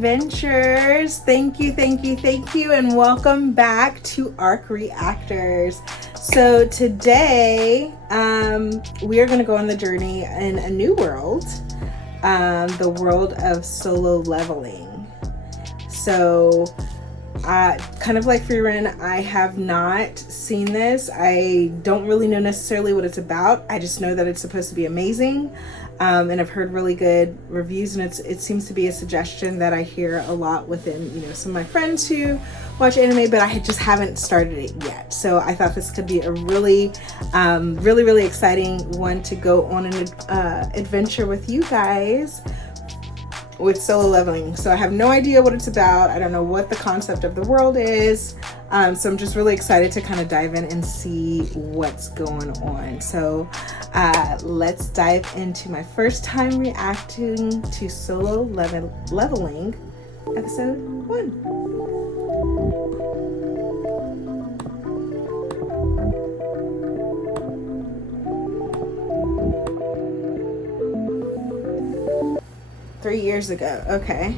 adventures. Thank you, and welcome back to A.R.C Reactors. So today, we are going to go on the journey in a new world, the world of solo leveling. So, kind of like Freerun, I have not seen this. I don't really know necessarily what it's about. I just know that it's supposed to be amazing. And I've heard really good reviews, and it seems to be a suggestion that I hear a lot within, some of my friends who watch anime, but I just haven't started it yet. So I thought this could be a really, really exciting one to go on an adventure with you guys with solo leveling. So I have no idea what it's about. I don't know what the concept of the world is. So I'm just really excited to kind of dive in and see what's going on. So let's dive into my first time reacting to solo leveling episode 1. Three years ago. Okay.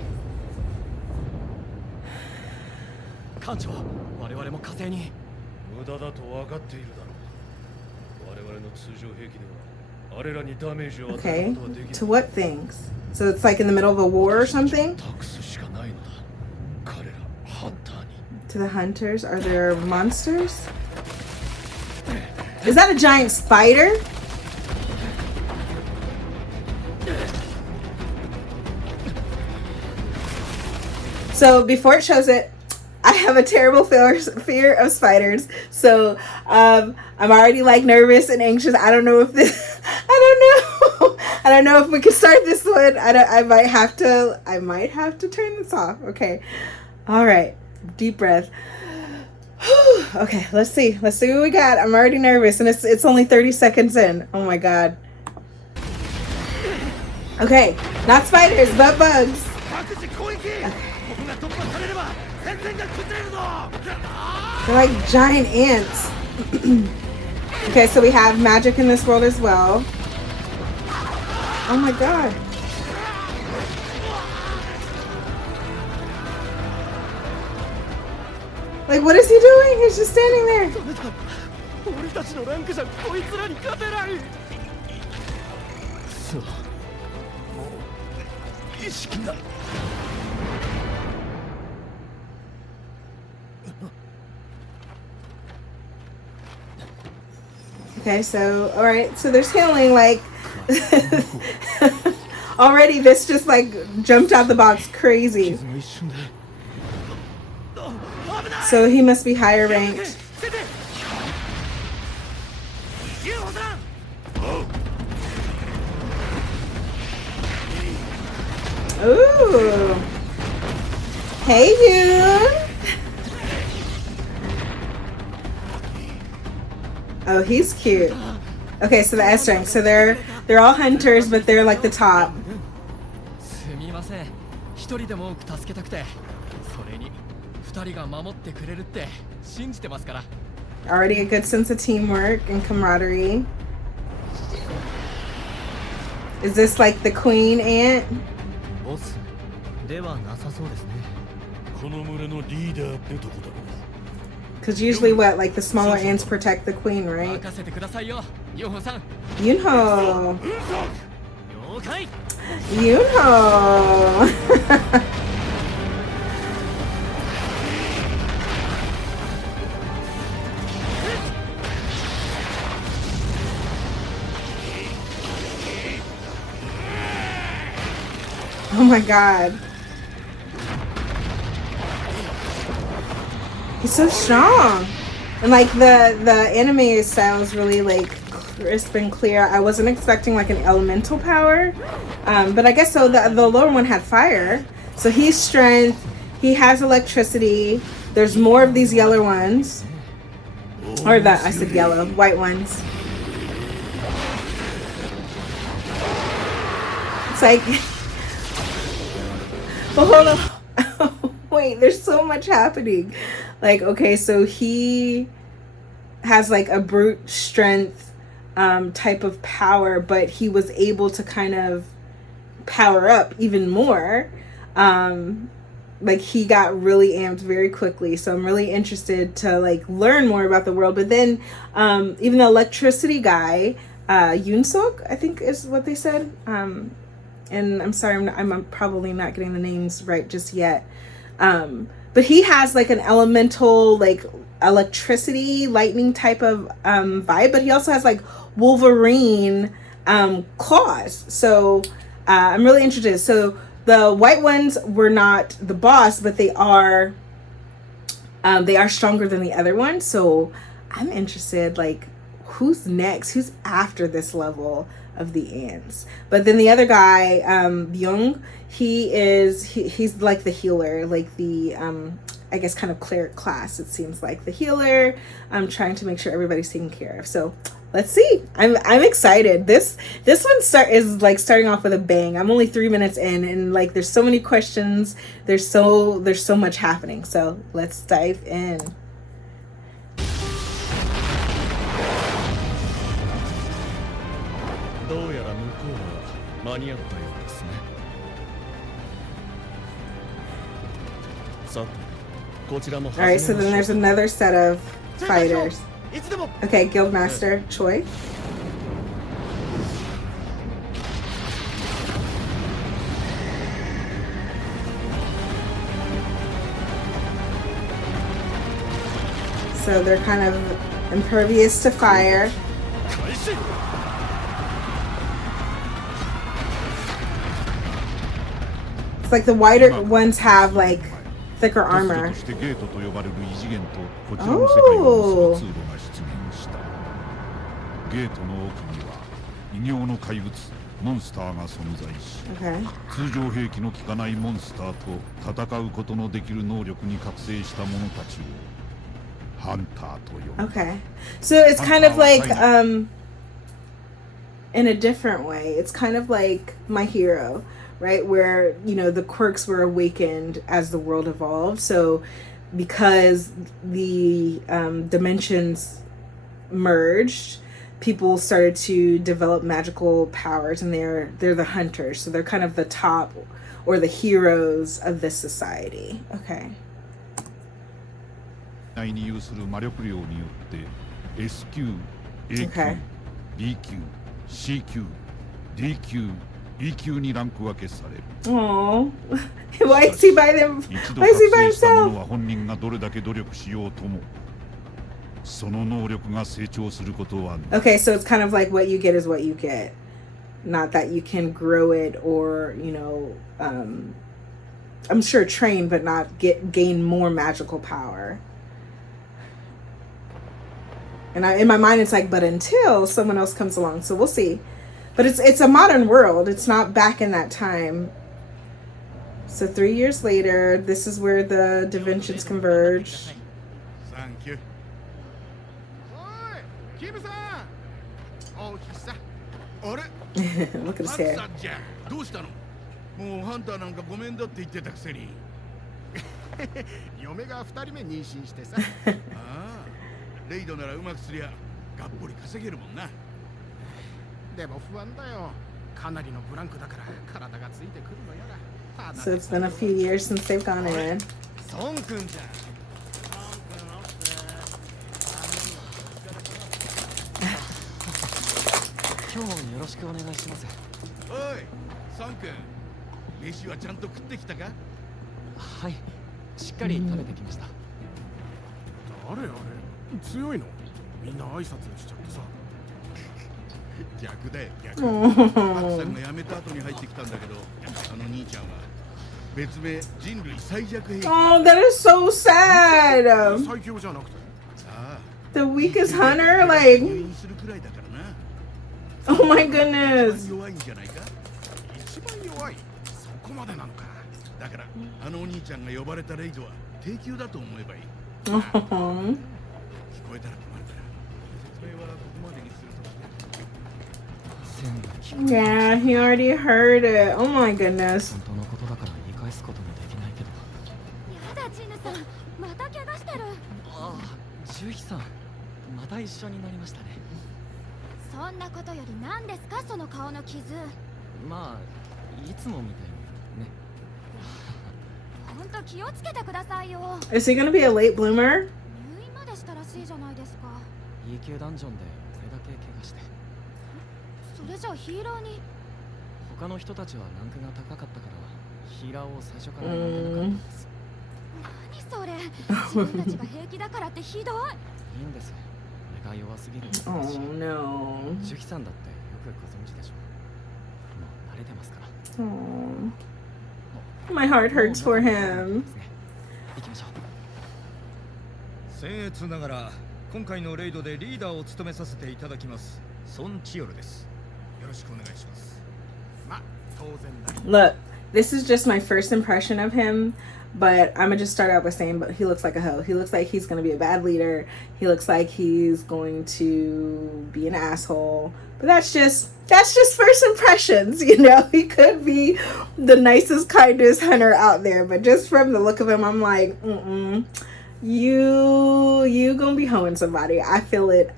艦長、我々も火星に無駄だと分かっているだろう。我々の通常兵器ではあれらにダメージを与えることはできない。 To what things? So it's like in the middle of a war or something? 託すしかないのだ。彼らハンターに。 To the hunters? Are there monsters? Is that a giant spider? So before it shows it, I have a terrible fear of spiders. So I'm already like nervous and anxious. I don't know if this, I don't know if we can start this one. I might have to turn this off. Okay. All right. Deep breath. Okay, let's see what we got. I'm already nervous, and it's only 30 seconds in. Oh my God. Okay, not spiders, but bugs. Okay. They're like giant ants. Okay, so we have magic in this world as well. Oh my God. Like, what is he doing? He's just standing there. Okay, so, all right, so there's healing, like, already this just, like, jumped out the box crazy. So he must be higher ranked. Ooh. Hey, Yoon. Oh, he's cute. Okay, so the S rank. So they're all hunters, but they're like the top. Already a good sense of teamwork and camaraderie. Is this like the queen ant? Because usually what, like the smaller ants protect the queen, right? Yunho! Yunho! Oh my God. He's so strong. And like the anime style is really like crisp and clear. I wasn't expecting like an elemental power. But I guess so the lower one had fire. So he's strength. He has electricity. There's more of these yellow ones. Or I said yellow, white ones. It's like, but hold on. Wait, there's so much happening. Like, okay, so he has like a brute strength type of power, but he was able to kind of power up even more. Like he got really amped very quickly. So I'm really interested to like learn more about the world. But then even the electricity guy, Yoonsuk, I think is what they said. And I'm sorry, I'm probably not getting the names right just yet. But he has like an elemental, like electricity, lightning type of vibe. But he also has like Wolverine claws. So I'm really interested. So the white ones were not the boss, but they are stronger than the other ones. So I'm interested, like, who's next? Who's after this level of the ants? But then the other guy, Byung, he's like the healer, like the I guess kind of cleric class. It seems like the healer. I'm trying to make sure everybody's taken care of. So let's see. I'm excited. This one is like starting off with a bang. I'm only 3 minutes in, and like there's so many questions. There's so much happening. So let's dive in. All right, so then there's another set of fighters. Okay, Guildmaster Choi. So they're kind of impervious to fire. It's like the whiter ones have like thicker armor. Oh. Okay. Okay. So it's kind of like in a different way. It's kind of like My Hero, right? Where, you know, the quirks were awakened as the world evolved. So because the dimensions merged, people started to develop magical powers, and they're the hunters. So they're kind of the top or the heroes of this society. Okay. Okay. Oh, why is he by them? Why is he by himself? Okay, so it's kind of like what you get is what you get. Not that you can grow it or, you know, I'm sure train, but not gain more magical power. And in my mind, it's like, but until someone else comes along. So we'll see. But it's a modern world. It's not back in that time. So 3 years later, this is where the dimensions converge. Thank you. Look at his hair. So it's been a few years since they've gone in. Oh, that is so sad. The weakest hunter, like, oh my goodness. Oh. Yeah, he already heard it. Oh my goodness. んと気をつけてくださいよ。 Is he gonna be a late bloomer? 入院までしたらしいじゃないですか。E級ダンジョンで俺だけ怪我して。それじゃヒーラーに。他の人たちはランクが高かったからヒーラーを最初から呼んでなかったんです。何それ、自分たちが平気だからってひどい。いいんです。俺が弱すぎるんですし。 Oh no. 主妃さんだってよくご存知でしょう。もう慣れてますから。 Oh. My heart hurts for him. 行きましょう。僭越ながら今回のレイドでリーダーを務めさせていただきますソン・チヨルです。よろしくお願いします。ま、当然だ。 Look, this is just my first impression of him, but I'm gonna just start out by saying, but he looks like a hoe. He looks like he's gonna be a bad leader. He looks like he's going to be an asshole. But that's just first impressions, you know. He could be the nicest, kindest hunter out there, but just from the look of him, I'm like, you gonna be hoeing somebody. I feel it.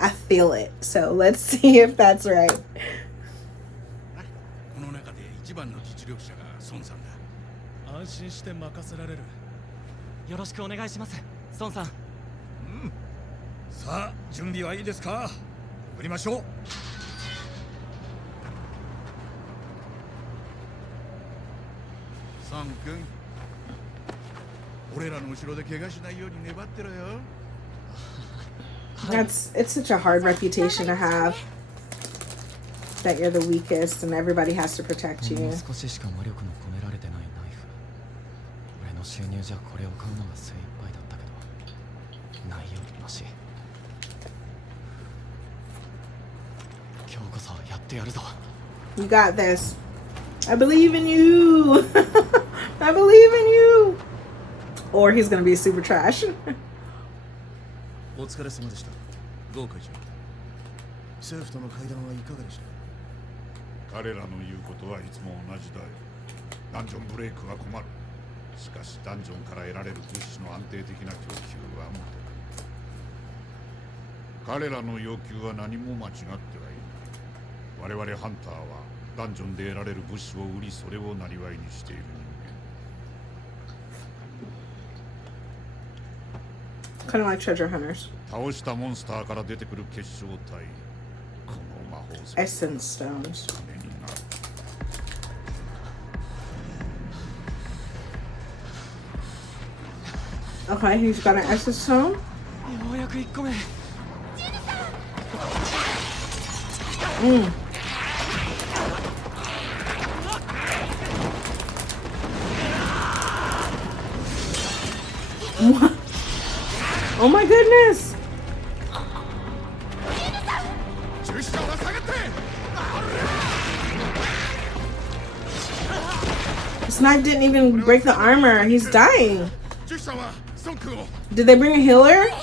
So let's see if that's right. この中で一番の実力者がソンさんだ。安心して任せられる。よろしくお願いします、孫さん。さあ準備はいいですか。送りましょう。ソン君、俺らの後ろで怪我しないように粘ってろよ。 It's such a hard reputation to have, that you're the weakest and everybody has to protect you. 少ししか魔力の込められてないナイフ。俺の収入じゃこれを買うのが精一杯だったけど、ないよりマシ。今日こそやってやるぞ。 You got this. I believe in you. I believe in you. Or he's gonna be super trash. お疲れ様でした。ゴー会長。政府との会談はいかがでした。彼らの言うことはいつも同じだよ。ダンジョンブレイクは困る。しかしダンジョンから得られる物資の安定的な供給は持てない。彼らの要求は何も間違ってはいない。我々ハンターはダンジョンで得られる物資を売り、それを生りにしている人間。 Kind of like treasure hunters. 倒したモンスターから出てくる結晶体。この魔法石。 Essence stones. 金になる。 Okay, he's got an essence stone. ようやく1個目。Oh my goodness! 中止者は下がって。 This knife didn't even break the armor. He's dying. 中止者はソン君を。 Did they bring a healer? も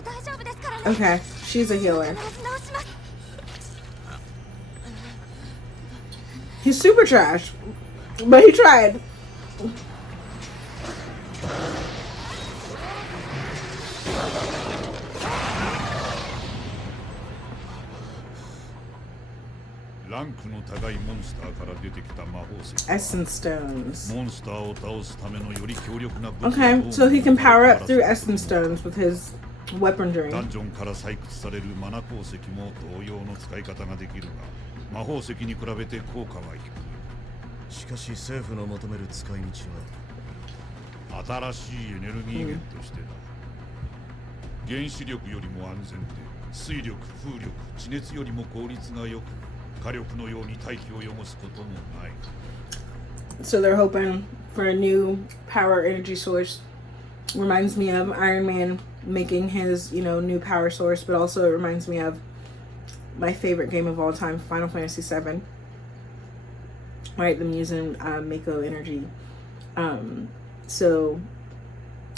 う大丈夫ですからね。 Okay, she's a healer. 必ず直します。 He's super trash, but he tried. ランクの高いモンスターから出てきた魔法石。 Essence stones. モンスターを倒すためのより強力な武器。 Okay, so he can power up through essence stones with his weaponry. ダンジョンから採掘されるマナ鉱石も同様の使い方ができるが、魔法石に比べて効果は低い。しかし政府の求める使い道は新しいエネルギー源としてだ。原子力よりも安全で、水力、風力、地熱よりも効率が良く、火力のように大気を汚すこともない。 So they're hoping for a new power energy source. Reminds me of Iron Man making his, new power source, but also it reminds me of my favorite game of all time, Final Fantasy VII. Right, them using Mako energy. So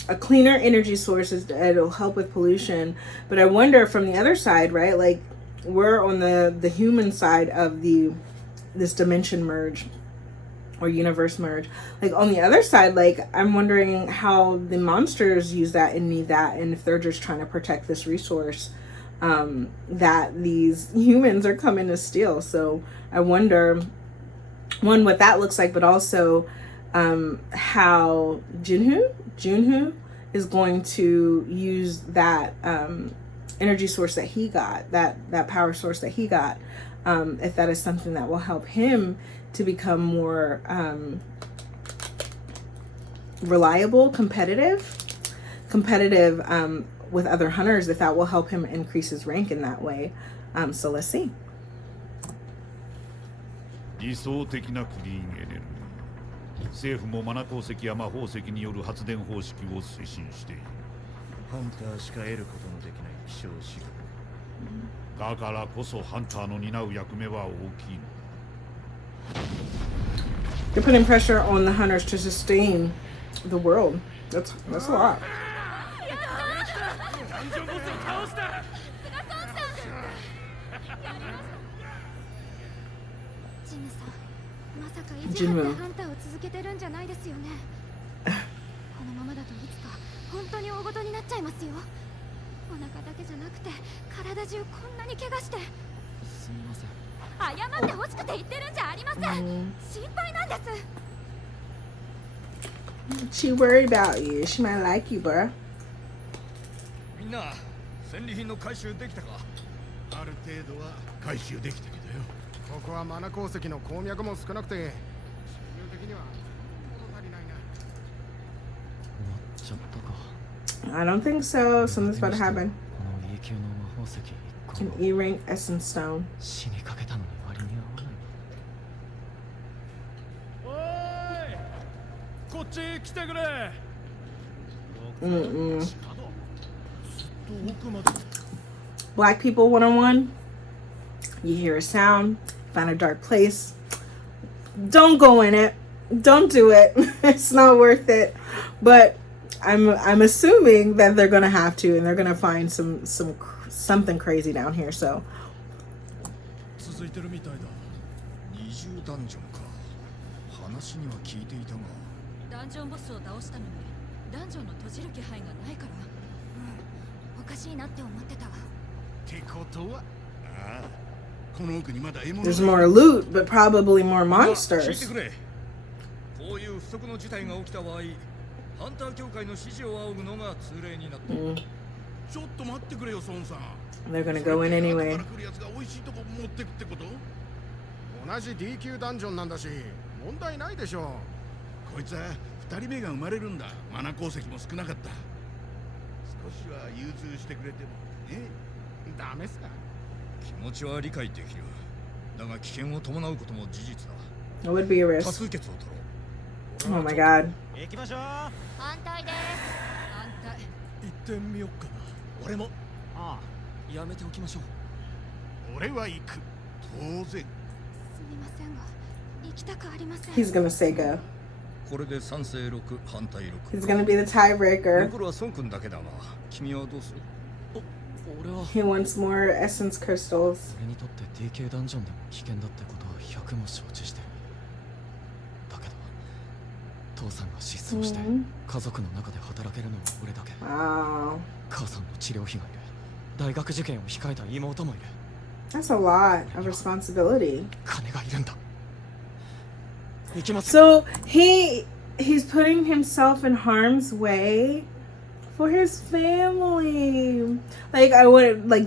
a cleaner energy source it'll help with pollution, but I wonder from the other side, right? Like we're on the human side of this dimension merge or universe merge. Like on the other side, like I'm wondering how the monsters use that and need that, and if they're just trying to protect this resource that these humans are coming to steal. So I wonder one, what that looks like, but also how Jinwoo is going to use that energy source that he got, that power source that he got, if that is something that will help him to become more reliable, competitive with other hunters, if that will help him increase his rank in that way. So let's see. 理想的なクリーンエネルギー。政府もマナ鉱石や魔法石による発電方式を推進している。ハンターしか得ることのできない希少資源。だからこそハンターの担う役目は大きいの。They're putting pressure on the hunters to sustain the world. That's a lot. ジムさん、まさか意地ジム張ってハンターを続けてるんじゃないですよね。このままだといつか本当に大事になっちゃいますよ。お腹だけじゃなくて体中こんなに怪我して。すみません。謝ってほしくて言ってるんじゃありません。心配なんです。 She worried about you. She might like you, bro. みんな戦利品の回収できたか？ある程度は回収できたけどよ。ここはマナ鉱石の鉱脈も少なくて収入的には物足りないな。終わっちゃったか。 I don't think so. Something's about to happen. この E 級の魔法石1個 An E-rank essence stone. 死にかけたのに割に合わない。おーい、こっち来てくれ。Mm-mm. ずっと奥まで。 Black people one-on-one. You hear a sound. Find a dark place. Don't go in it. Don't do it. It's not worth it. But I'm assuming that they're gonna have to, and they're gonna find something crazy down here. So 続いてるみたいだ。二重ダンジョンか。話には聞いていたが。ダンジョンボスを倒したのにダンジョンの閉じる気配がないから。おかしいなって思ってた。ってことは、ああ、この奥にまだ獲物 there's more loot, but probably more 聞いて monsters. くれ。こういう不測の事態が起きた場合、ハンター協会の指示を仰ぐのが通例になっている。ちょっと待ってくれよ、孫さん。 They're gonna go in anyway. 後から来るやつが美味しいとこ持ってくってこと？同じ D 級ダンジョンなんだし問題ないでしょう。こいつは2人目が生まれるんだ。マナ鉱石も少なかった。少しは融通してくれてもね。ダメっすか。気持ちは理解できる。だが危険を伴うことも事実だ。 It would be a 多 risk. 数決を取ろう。 Oh my god. 行きましょう。反対です。反対。行ってみよっかな。俺も。ああ、やめておきましょう。俺は行く。当然。すみませんが行きたくありません。 He's gonna say go. これで賛成6、反対6。 He's gonna be the tiebreaker. 残るは孫君だけだが、君はどうする？俺は He wants more essence crystals. 俺にとって D 級ダンジョンでも危険だってことは100も承知してる。だけど父さんが失踪して家族の中で働けるのは俺だけ。 Wow. 母さんの治療費がいる。大学受験を控えた妹もいる。 That's a lot of responsibility. 金がいるんだ。行きます。 So he's putting himself in harm's way for his family. Like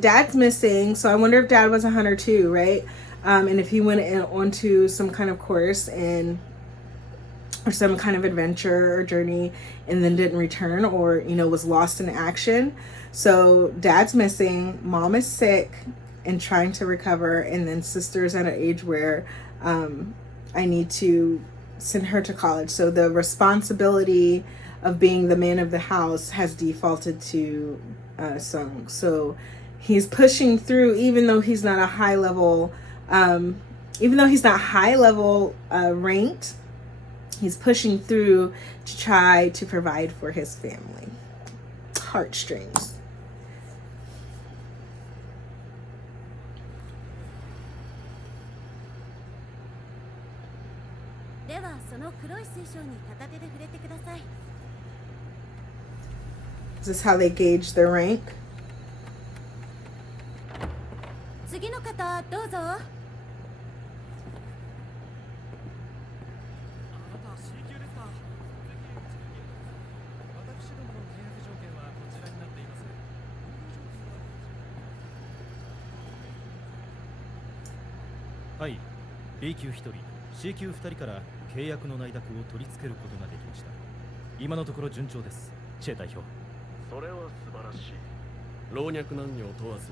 Dad's missing, so I wonder if Dad was a hunter too, right? And if he went onto some kind of course or some kind of adventure or journey and then didn't return, or was lost in action. So Dad's missing, Mom is sick and trying to recover, and then sister's at an age where I need to send her to college. So the responsibility of being the man of the house has defaulted to Sung. So he's pushing through, even though he's not a high level, ranked. He's pushing through to try to provide for his family. Heartstrings. ではその黒い水晶に片手で触れてください。 Is this how they gauge their rank? 次の方どうぞ。はい、B 級1人 C 級2人から契約の内諾を取り付けることができました。今のところ順調です、チェ代表。それは素晴らしい。老若男女を問わず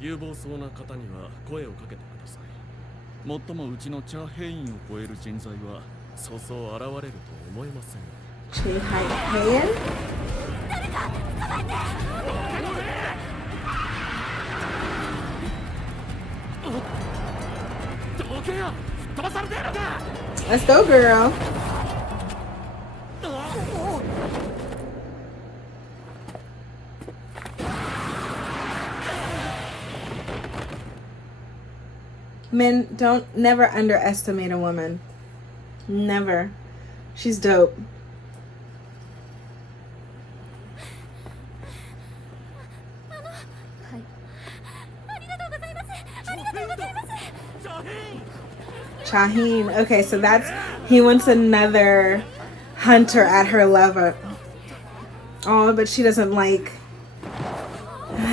有望そうな方には声をかけてください。もっともうちのチャ・ヘインを超える人材はそうそう現れると思えません。チェハイヘン。どけよ、飛ばされてやるか。 Let's go, girl. Men, don't never underestimate a woman. Never. She's dope. Shaheen. Okay, so that's, he wants another hunter at her level. Oh, but she doesn't like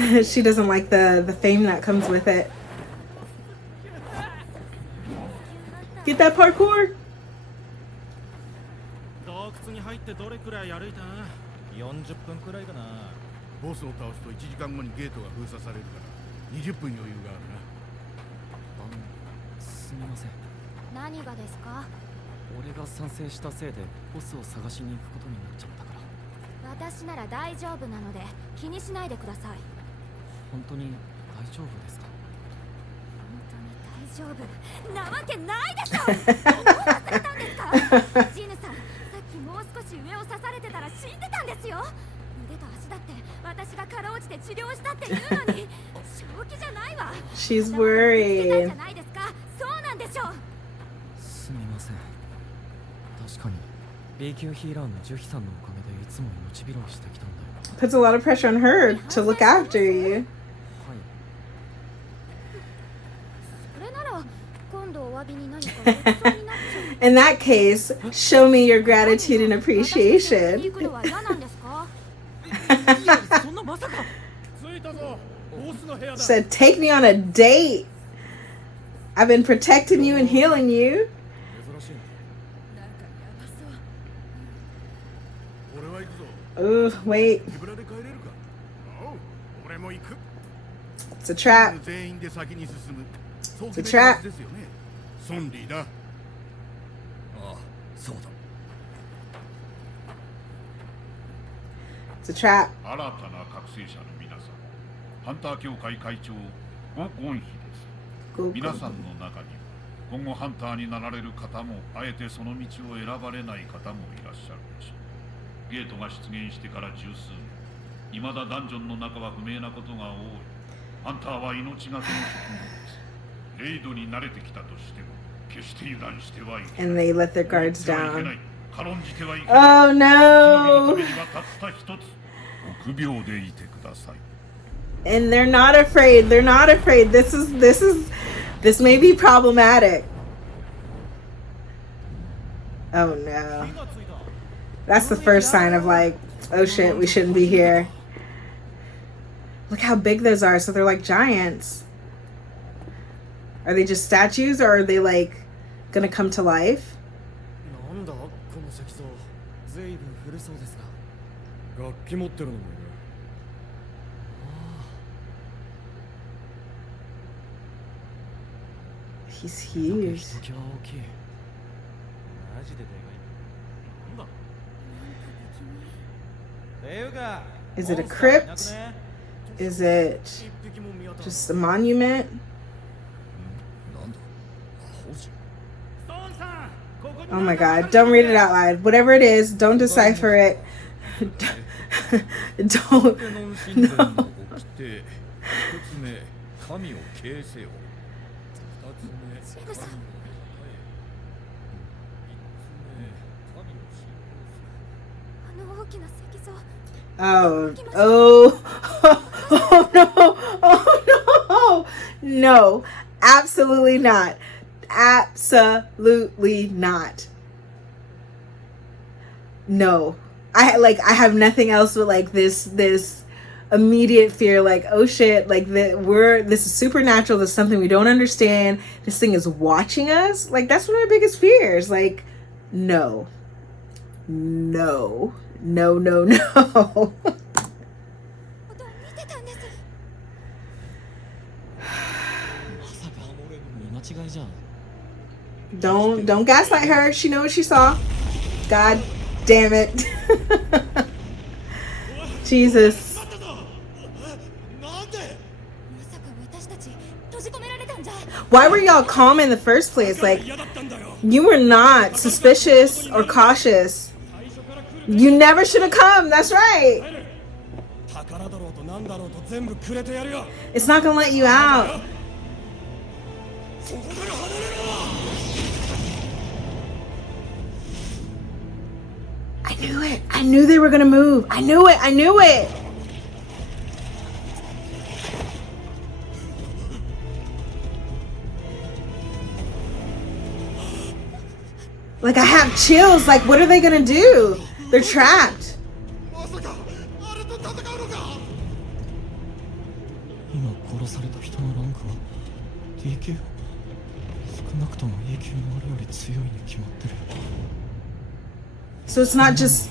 the fame that comes with it. Get that parkour? 洞窟に入ってどれくらい歩いた？40分くらいかな。ボスを倒すと1時間後にゲートが封鎖されるから20分余裕があるな。すみません。何がですか？俺が賛成したせいでボスを探しに行くことになっちゃったから。私なら大丈夫なので気にしないでください。本当に大丈夫ですか？大丈夫なわけないでしょ。どこを忘れたんですか？ジヌさん、さっきもう少し上を刺されてたら死んでたんですよ。腕と足だって私がかろうじて治療したっていうのに正気じゃないわ。 She's worried. じゃないですか。そうなんでしょう。すみません。確かに B 級ヒーラーのジュヒさんのおかげでいつも命拾いしてきたんだよ。 Puts a lot of pressure on her to look after you. はい。それなら今度お詫びに何かごちそうになっちゃう。 In that case, show me your gratitude and 私に appreciation. 行くのは嫌なんですか？いや、そんなまさか。着いたぞ、ボスの部屋だ。 Said, take me on a date. I've been protecting you and healing you. 珍しい。なんかやばそう。俺は行くぞ。 Ooh, wait. 手ぶらで帰れるか？おう、俺も行く。 It's a trap. 全員で先に進む。そう It's a 決めたは trap. ずですよね。ソンリーだ。ああ、そうだ。 It's a trap. 新たな覚醒者の皆さん、ハンター協会会長ゴ・ゴンヒです。 Go, 皆 go, さん go. の中には今後ハンターになられる方もあえてその道を選ばれない方もいらっしゃるでしょう。ゲートが出現してから十数年、未だダンジョンの中は不明なことが多い。ハンターは命がけの職業です。レイドに慣れてきたとしても決して油断してはいけない。 And they let their guards 放ってはいけ down. ない。軽んじてはいけない。 Oh 生き延びるた no. めにはたった一つ、臆病でいてください。 And they're not afraid. They're not afraid. This may be problematic. Oh no. That's the first sign of like, oh shit, we shouldn't be here. Look how big those are. So they're like giants. Are they just statues or are they like gonna come to life? なんだこの石像。ずいぶん古そうですが。楽器持ってるのもいる。 He's ひ huge. ときは大きい。マジででかい。なんだ。ていうか。 Is it a モンスターいなく crypt? ね？ Is it 一匹も見当たらない。 just a monument? なんだ、魔法陣。 Oh my god, don't read it out loud. Whatever it is, don't decipher it. Don't. テノン神殿の掟。一つ目、神を敬せよ。二つ目、ジヌさん、三つ目、神を信仰する。あの大きな石像。 Oh, oh, oh no, oh no, no, absolutely not, absolutely not. No, I have nothing else but like this immediate fear, like, oh shit, like this is supernatural, this is something we don't understand, this thing is watching us. Like, that's one of my biggest fears. Like, no. No. No, no, no. Don't gaslight her. She knows what she saw. God damn it. Jesus. Why were y'all calm in the first place? Like, you were not suspicious or cautious. You never should have come. That's right. It's not gonna let you out. I knew it. I knew they were gonna move. I knew it. I knew it. Like, I have chills. Like, what are they gonna do? They're trapped. So it's not just...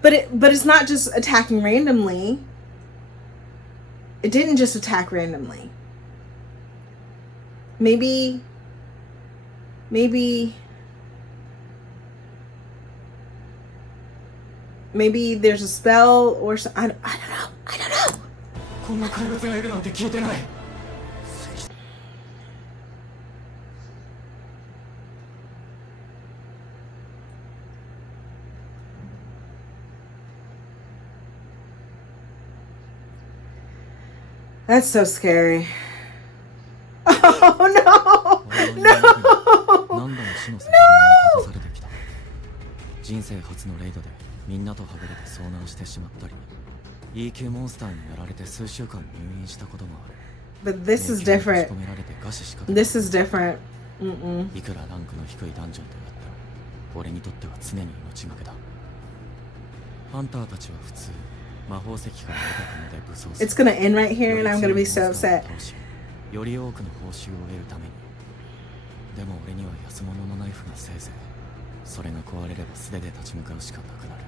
But it's not just attacking randomly. It didn't just attack randomly. Maybe there's a spell or something. I don't know. That's so scary. Oh no! No! No! 人生初のレイドでみんなとはぐれて遭難してしまったり E 級モンスターにやられて数週間入院したこともある But this is different. This is different. いくらランクの低いダンジョンとやっても俺にとっては常に命がけだハンターたちは普通魔法石から得た金で武装する It's gonna end right here and I'm gonna be so upset. より多くの報酬を得るためにでも俺には安物のナイフがせいぜいそれが壊れれば素手で立ち向かうしかなくなる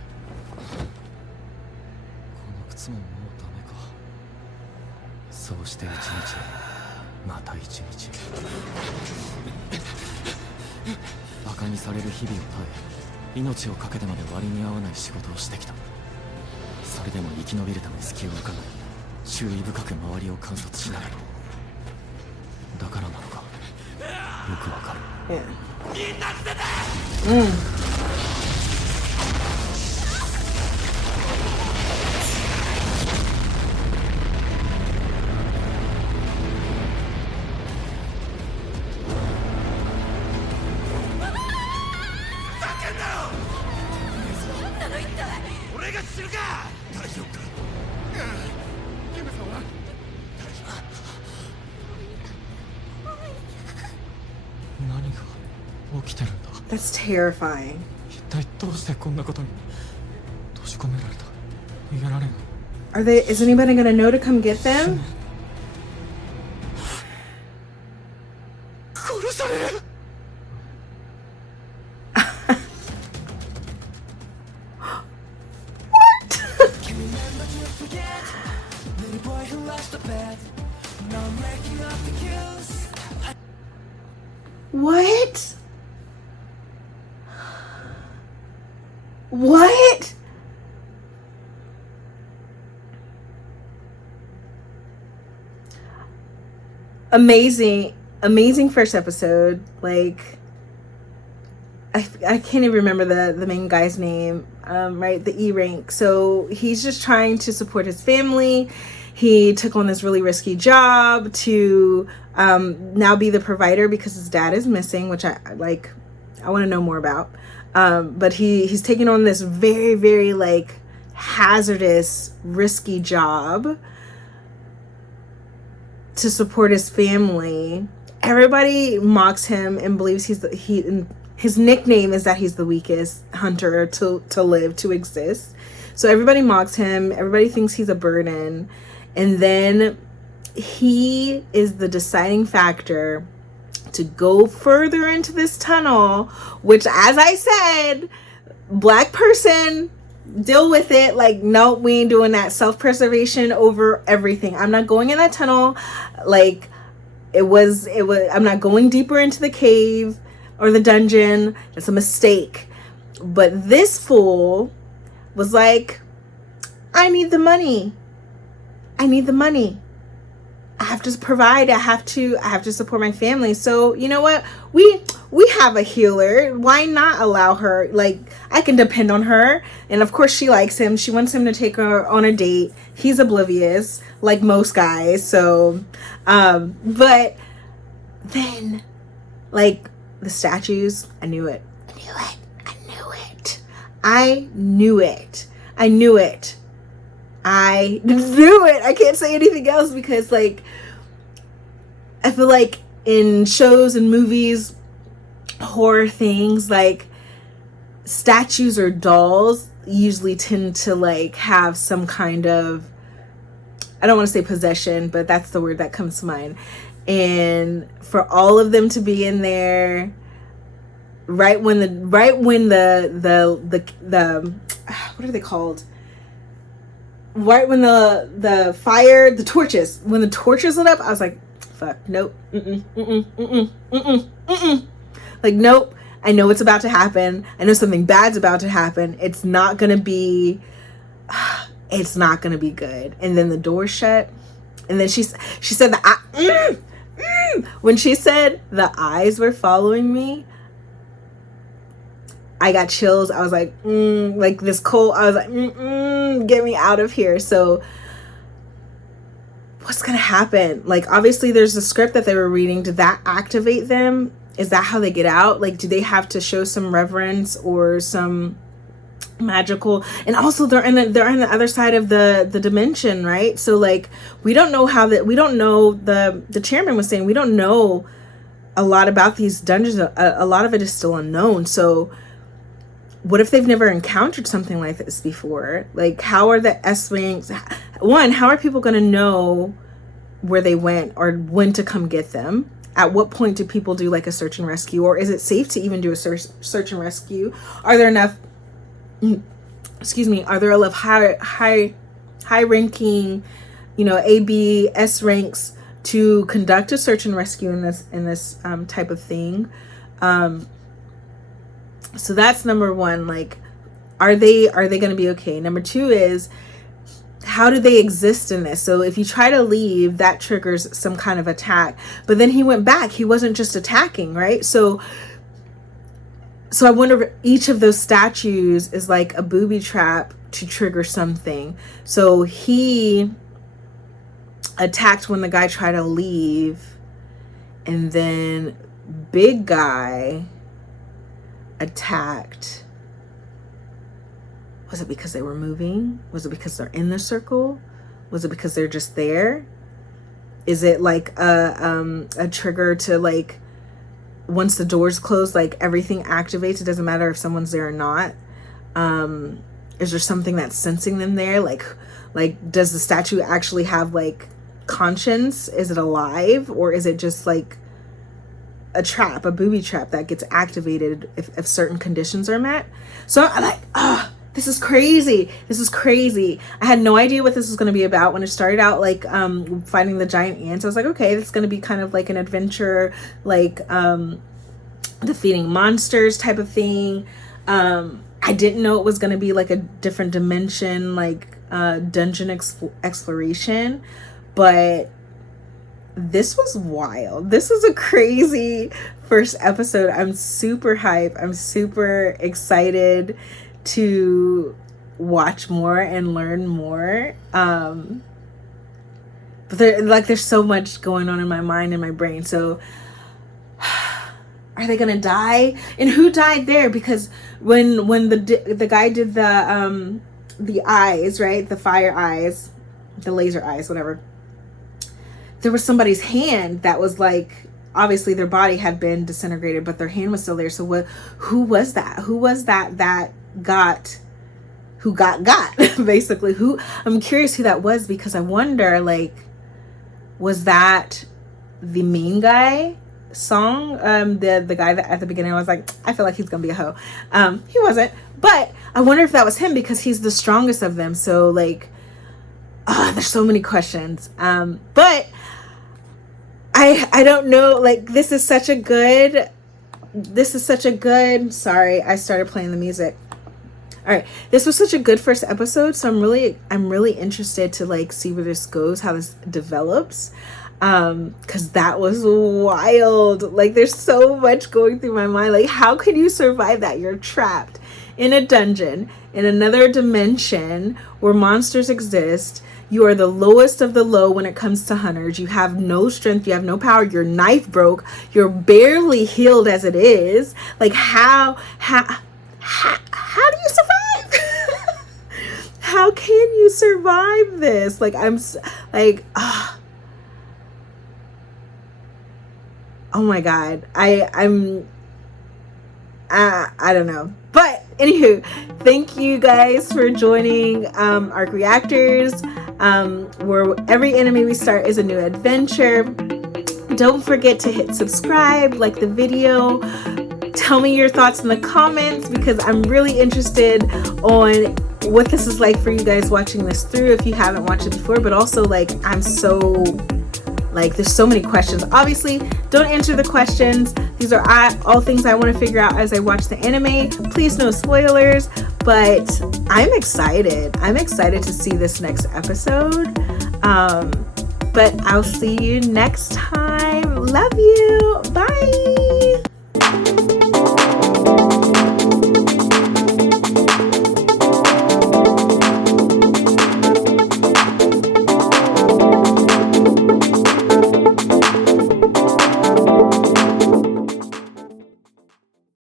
この靴ももうダメかそうして一日また一日バカにされる日々を耐え命を懸けてまで割に合わない仕事をしてきたそれでも生き延びるため隙を伺い注意深く周りを観察しながらだからなのかよくわかる That's terrifying. 一体どうしてこんなことに閉じ込められた逃げられん Is anybody gonna know to come get them? 殺される What? What? Amazing first episode. Like, I can't even remember the main guy's name, right? The E rank. So he's just trying to support his family. He took on this really risky job to now be the provider because his dad is missing, which I want to know more about. But he's taking on this very, very like hazardous, risky job to support his family. Everybody mocks him and believes his nickname is that he's the weakest hunter to live, to exist. So everybody mocks him. Everybody thinks he's a burden. And then he is the deciding factor to go further into this tunnel, which, as I said, black person, deal with it. Like, no, we ain't doing that. Self-preservation over everything. I'm not going in that tunnel. Like, it was I'm not going deeper into the cave or the dungeon. That's a mistake. But this fool was like, I need the money. I need the money. I have to provide. I have to support my family. So you know what? We have a healer. Why not allow her? Like, I can depend on her. And of course she likes him. She wants him to take her on a date. He's oblivious, like most guys. So, but then, like, the statues, I knew it. I knew it. I knew it. I knew it. I knew it. I knew it. I can't say anything else because, like, I feel like in shows and movies, horror things, like, statues or dolls usually tend to, like, have some kind of, I don't want to say possession, but that's the word that comes to mind. And for all of them to be in there right when the what are they called? Right when the fire, the torches, when the torches lit up, I was like, fuck, nope, like, nope. I know what's about to happen. I know something bad's about to happen. It's not gonna be good. And then the door shut, and then she said that when she said the eyes were following me, I got chills. I was like, like this cold. I was like, get me out of here. So what's gonna happen? Like, obviously there's a script that they were reading. Did that activate them? Is that how they get out? Like, do they have to show some reverence or some magical? And also they're on the other side of the dimension, right? So, like, we don't know the chairman was saying we don't know a lot about these dungeons. A lot of it is still unknown. So what if they've never encountered something like this before? Like, how are the S-Wings, how are people going to know where they went or when to come get them? At what point do people do, like, a search and rescue? Or is it safe to even do a search and rescue? Are there enough, are there enough high ranking, A, B, S ranks to conduct a search and rescue in this type of thing? So that's number one. Like, are they going to be okay? Number two is, how do they exist in this? So if you try to leave, that triggers some kind of attack. But then he went back. He wasn't just attacking, right? So I wonder if each of those statues is like a booby trap to trigger something. So he attacked when the guy tried to leave, and then big guy attacked. Was it because they were moving? Was it because they're in the circle? Was it because they're just there? Is it like a trigger to, like, once the doors close, like, everything activates? It doesn't matter if someone's there or not. Is there something that's sensing them there? Like does the statue actually have, like, conscience? Is it alive? Or is it just like a trap, a booby trap that gets activated if certain conditions are met? So I'm like, this is crazy. This is crazy. I had no idea what this was going to be about. When it started out, like, finding the giant ants, I was like, okay, this is going to be kind of like an adventure, like, defeating monsters type of thing. I didn't know it was going to be like a different dimension, like, dungeon exploration, but this was wild. This was a crazy first episode. I'm super hyped. I'm super excited to watch more and learn more. But there's so much going on in my mind and my brain. So are they gonna die? And who died there? Because when the guy did the eyes, right, the fire eyes, the laser eyes, whatever, there was somebody's hand that was, like, obviously their body had been disintegrated, but their hand was still there. So who was that? Who was that got basically? I'm curious who that was, because I wonder, like, was that the main guy Song, the guy that at the beginning I was like, I feel like he's gonna be a hoe. He wasn't, but I wonder if that was him, because he's the strongest of them. So like, there's so many questions. But I don't know, like, this is such a good, sorry, I started playing the music. All right, this was such a good first episode, so I'm really interested to like see where this goes, how this develops, because that was wild. Like, there's so much going through my mind. Like, how can you survive that? You're trapped in a dungeon in another dimension where monsters exist. You are the lowest of the low when it comes to hunters. You have no strength, you have no power, your knife broke, you're barely healed as it is. Like, how do you survive? How can you survive this? Like, I'm like, oh my God. I don't know. But anywho, thank you guys for joining ARC Reactors, where every enemy we start is a new adventure. Don't forget to hit subscribe, like the video. Tell me your thoughts in the comments, because I'm really interested on what this is like for you guys watching this through, if you haven't watched it before. But also, like, I'm so, like, there's so many questions. Obviously, don't answer the questions. These are all things I want to figure out as I watch the anime. Please, no spoilers. But I'm excited. I'm excited to see this next episode. But I'll see you next time. Love you. Bye.